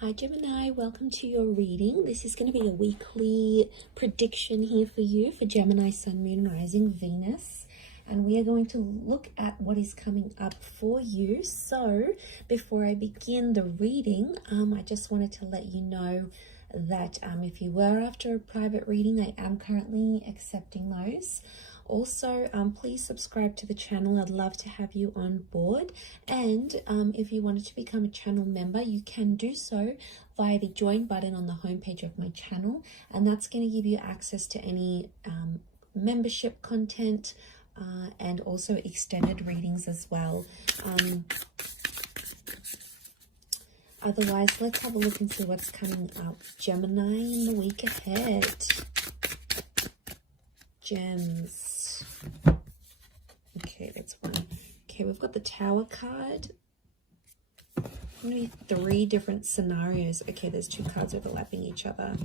Hi Gemini, welcome to your reading. This is going to be a weekly prediction here for you for Gemini, Sun, Moon, Rising, Venus. And we are going to look at what is coming up for you. So before I begin the reading, I just wanted to let you know that if you were after a private reading, I am currently accepting those. Also, please subscribe to the channel. I'd love to have you on board. And if you wanted to become a channel member, you can do so via the join button on the homepage of my channel. And that's going to give you access to any membership content and also extended readings as well. Otherwise, let's have a look and see what's coming up. Gemini in the week ahead. Gems. Okay, that's one. Okay, we've got the Tower card. Maybe 3 different scenarios. Okay, there's 2 cards overlapping each other.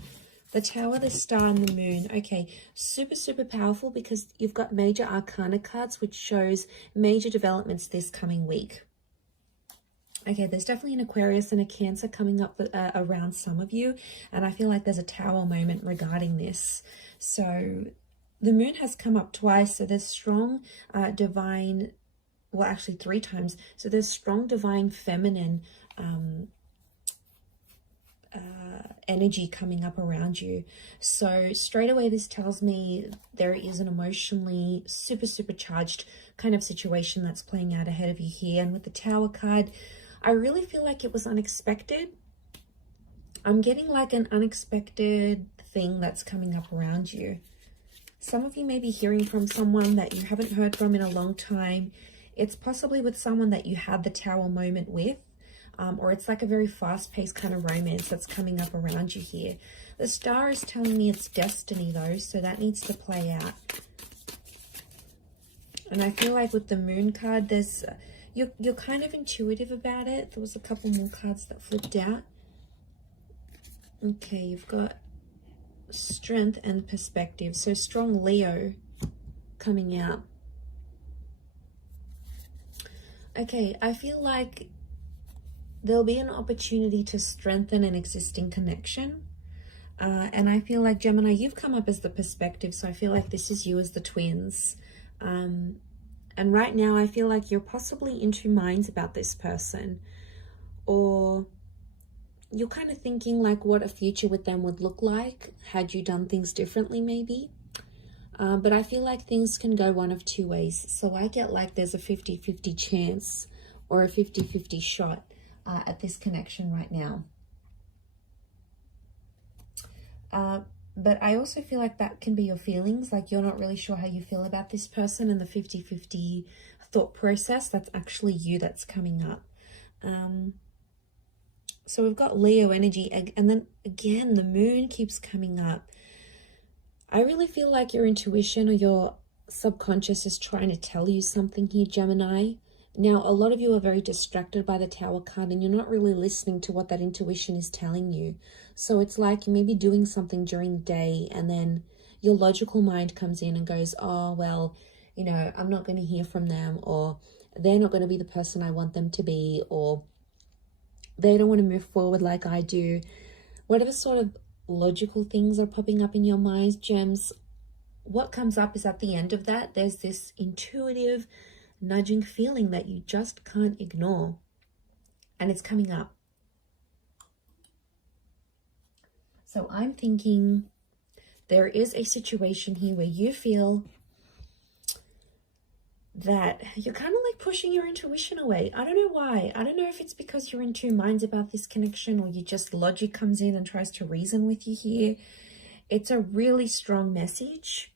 The Tower, the Star, and the Moon. Okay, super powerful because you've got major arcana cards, which shows major developments this coming week. Okay, there's definitely an Aquarius and a Cancer coming up around some of you, and I feel like there's a Tower moment regarding this. So the Moon has come up twice, so there's strong divine, well actually 3 times, so there's strong divine feminine energy coming up around you. So straight away this tells me there is an emotionally super charged kind of situation that's playing out ahead of you here. And with the Tower card, I really feel like it was unexpected. I'm getting like an unexpected thing that's coming up around you. Some of you may be hearing from someone that you haven't heard from in a long time. It's possibly with someone that you had the Tower moment with, or it's like a very fast-paced kind of romance that's coming up around you here. The Star is telling me it's destiny though, so that needs to play out. And I feel like with the Moon card, there's you're kind of intuitive about it. There was a couple more cards that flipped out. Okay, you've got strength and perspective, so strong Leo coming out. Okay, I feel like there'll be an opportunity to strengthen an existing connection, and I feel like Gemini, you've come up as the perspective, so I feel like this is you as the twins. And right now I feel like you're possibly in 2 minds about this person, or you're kind of thinking like what a future with them would look like had you done things differently maybe. But I feel like things can go one of 2 ways. So I get like there's a 50-50 chance or a 50-50 shot at this connection right now. But I also feel like that can be your feelings, like you're not really sure how you feel about this person, and the 50-50 thought process, that's actually you that's coming up. So we've got Leo energy, and then again, the Moon keeps coming up. I really feel like your intuition or your subconscious is trying to tell you something here, Gemini. Now, a lot of you are very distracted by the Tower card, and you're not really listening to what that intuition is telling you. So it's like you may be doing something during the day, and then your logical mind comes in and goes, oh, well, you know, I'm not going to hear from them, or they're not going to be the person I want them to be, or they don't want to move forward like I do. Whatever sort of logical things are popping up in your minds, gems, what comes up is at the end of that, there's this intuitive nudging feeling that you just can't ignore, and it's coming up. So I'm thinking there is a situation here where you feel that you're kind of like pushing your intuition away. I don't know why. I don't know if it's because you're in 2 minds about this connection, or you just logic comes in and tries to reason with you here. It's a really strong message,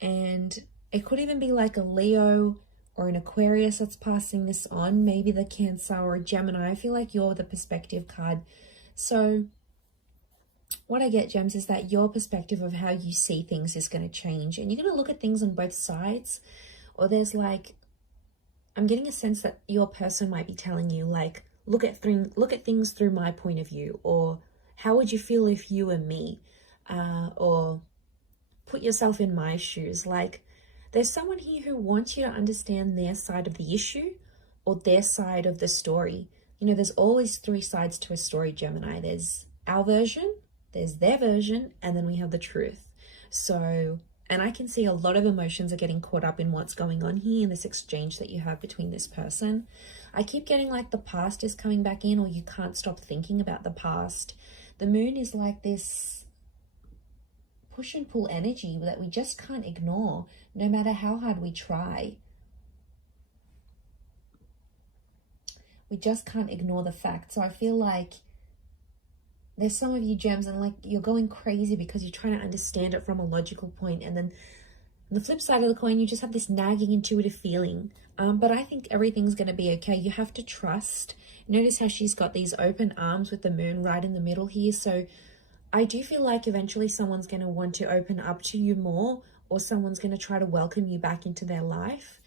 and it could even be like a Leo or an Aquarius that's passing this on, maybe the Cancer or a Gemini. I feel like you're the perspective card. So what I get, gems, is that your perspective of how you see things is going to change, and you're going to look at things on both sides. Or there's like, I'm getting a sense that your person might be telling you like, look at things through my point of view, or how would you feel if you were me, or put yourself in my shoes. Like there's someone here who wants you to understand their side of the issue or their side of the story. you know, there's always three sides to a story, Gemini. There's our version, there's their version, and then we have the truth. So, and I can see a lot of emotions are getting caught up in what's going on here in this exchange that you have between this person. I keep getting like the past is coming back in, or you can't stop thinking about the past. The moon is like this push and pull energy that we just can't ignore, no matter how hard we try. We just can't ignore the fact. So I feel like there's some of you gems and like you're going crazy because you're trying to understand it from a logical point. And then on the flip side of the coin, you just have this nagging intuitive feeling. But I think everything's going to be okay. You have to trust. Notice how she's got these open arms with the moon right in the middle here. So I do feel like eventually someone's going to want to open up to you more, or someone's going to try to welcome you back into their life.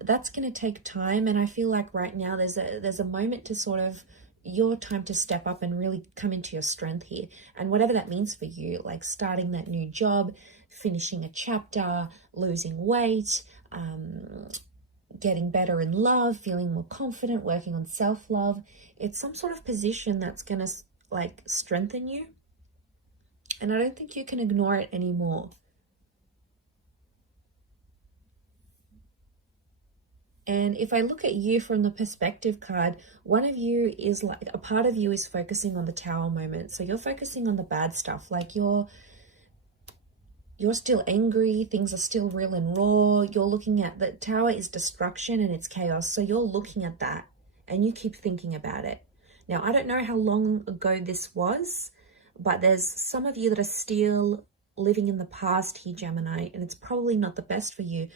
That's going to take time, and I feel like right now there's a moment to sort of your time to step up and really come into your strength here, and whatever that means for you, like starting that new job, finishing a chapter, losing weight, getting better in love, feeling more confident, working on self-love. It's some sort of position that's going to like strengthen you, and I don't think you can ignore it anymore. And if I look at you from the perspective card, one of you is like, a part of you is focusing on the Tower moment. So you're focusing on the bad stuff. Like you're still angry. Things are still real and raw. You're looking at the Tower is destruction and it's chaos. So you're looking at that and you keep thinking about it. Now, I don't know how long ago this was, but there's some of you that are still living in the past here, Gemini, and it's probably not the best for you.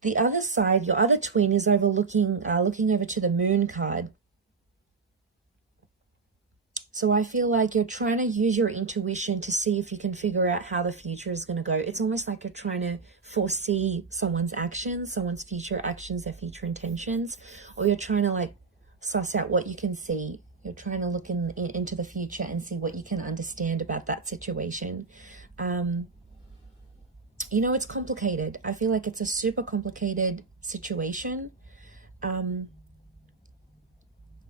The other side, your other twin, is looking over to the Moon card. So I feel like you're trying to use your intuition to see if you can figure out how the future is going to go. It's almost like you're trying to foresee someone's actions, someone's future actions, their future intentions, or you're trying to like suss out what you can see. You're trying to look into the future and see what you can understand about that situation. You know, it's complicated. I feel like it's a super complicated situation.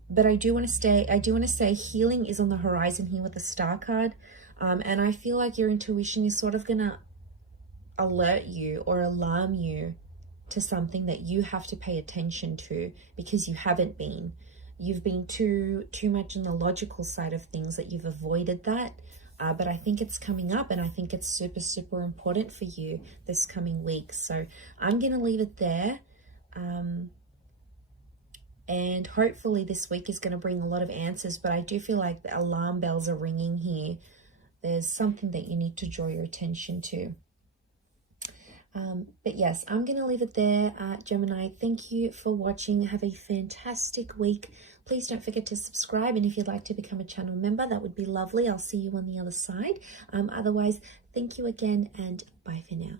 But I do want to say healing is on the horizon here with the Star card. And I feel like your intuition is sort of going to alert you or alarm you to something that you have to pay attention to, because you haven't been. You've been too much in the logical side of things, that you've avoided that. But I think it's coming up, and I think it's super, super important for you this coming week. So I'm going to leave it there. And hopefully this week is going to bring a lot of answers, but I do feel like the alarm bells are ringing here. There's something that you need to draw your attention to. But yes, I'm going to leave it there, Gemini. Thank you for watching. Have a fantastic week. Please don't forget to subscribe, and if you'd like to become a channel member, that would be lovely. I'll see you on the other side. Otherwise, thank you again, and bye for now.